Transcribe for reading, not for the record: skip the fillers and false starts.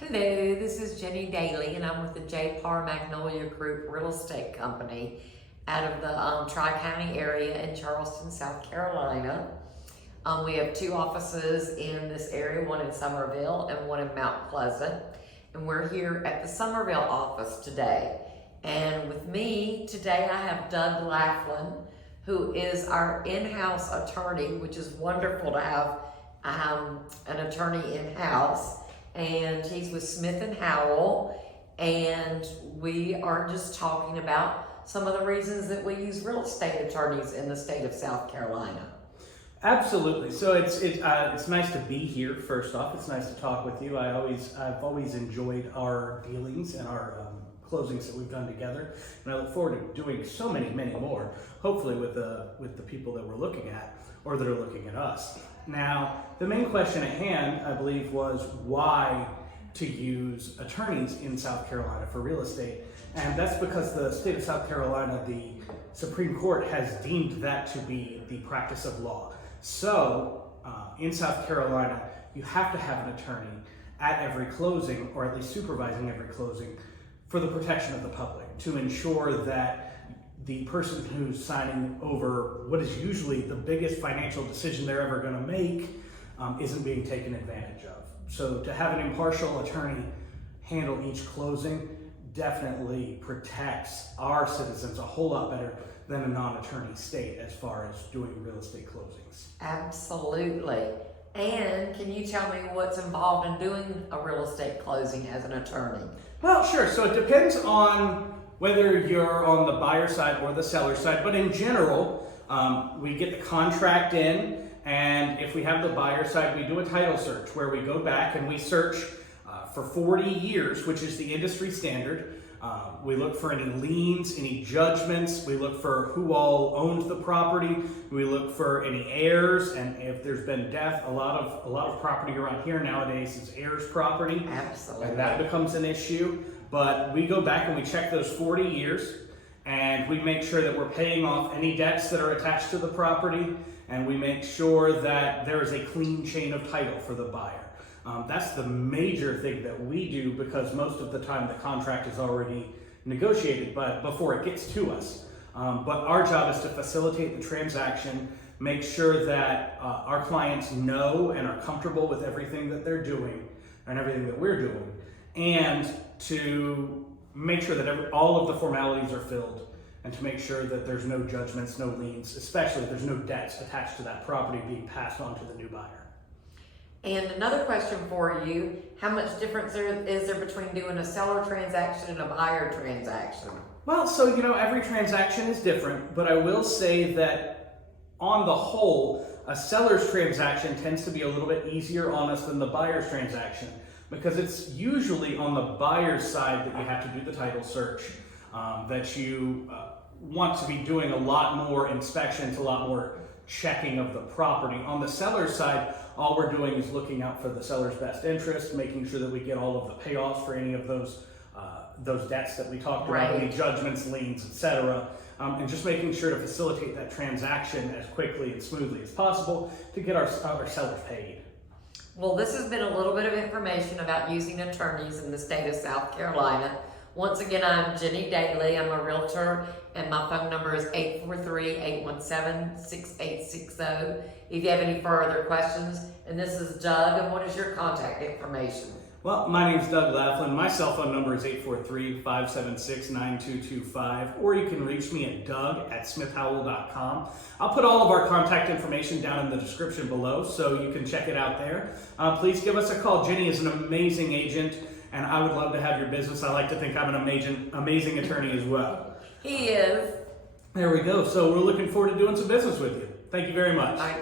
Hello, this is Jenny Daly, and I'm with the JPAR Magnolia Group Real Estate Company out of the Tri-County area in Charleston, South Carolina. We have two offices in this area, one in Summerville and one in Mount Pleasant. And we're here at the Summerville office today. And with me today, I have Doug Laflin, who is our in-house attorney, which is wonderful to have an attorney in-house. And he's with Smith and Howell, and we are just talking about some of the reasons that we use real estate attorneys in the state of South Carolina. Absolutely. So it's nice to be here. First off, it's nice to talk with you. I've always enjoyed our dealings and our closings that we've done together, and I look forward to doing so many more. Hopefully, with the people that we're looking at or that are looking at us. Now, the main question at hand, I believe, was why to use attorneys in South Carolina for real estate. And that's because the state of South Carolina, the Supreme Court has deemed that to be the practice of law. So, in South Carolina, you have to have an attorney at every closing, or at least supervising every closing, for the protection of the public, to ensure that the person who's signing over what is usually the biggest financial decision they're ever going to make isn't being taken advantage of. So to have an impartial attorney handle each closing definitely protects our citizens a whole lot better than a non-attorney state as far as doing real estate closings. Absolutely. And can you tell me what's involved in doing a real estate closing as an attorney? Well, sure. So it depends on whether you're on the buyer side or the seller side, but in general, we get the contract in, and if we have the buyer side, we do a title search where we go back and we search for 40 years, which is the industry standard. We look for any liens, any judgments. We look for who all owns the property. We look for any heirs, and if there's been death, a lot of property around here nowadays is heirs property. Absolutely. And that becomes an issue. But we go back and we check those 40 years, and we make sure that we're paying off any debts that are attached to the property, and we make sure that there is a clean chain of title for the buyer. That's the major thing that we do, because most of the time the contract is already negotiated but before it gets to us. But our job is to facilitate the transaction, make sure that our clients know and are comfortable with everything that they're doing and everything that we're doing, and to make sure that all of the formalities are filled, and to make sure that there's no judgments, no liens, especially if there's no debts attached to that property being passed on to the new buyer. And another question for you, how much difference is there between doing a seller transaction and a buyer transaction? Well, so every transaction is different, but I will say that on the whole, a seller's transaction tends to be a little bit easier on us than the buyer's transaction, because it's usually on the buyer's side that you have to do the title search, that you want to be doing a lot more inspections, a lot more checking of the property. On the seller's side, all we're doing is looking out for the seller's best interest, making sure that we get all of the payoffs for any of those debts that we talked about, any judgments, liens, etc., and just making sure to facilitate that transaction as quickly and smoothly as possible to get our sellers paid. Well, this has been a little bit of information about using attorneys in the state of South Carolina. Once again, I'm Jenny Daly. I'm a realtor, and my phone number is 843-817-6860. If you have any further questions, and this is Doug, and what is your contact information? Well, my name is Doug Laflin. My cell phone number is 843-576-9225, or you can reach me at doug@smithhowell.com. I'll put all of our contact information down in the description below, so you can check it out there. Please give us a call. Jenny is an amazing agent, and I would love to have your business. I like to think I'm an amazing attorney as well. He is. There we go. So we're looking forward to doing some business with you. Thank you very much. Bye.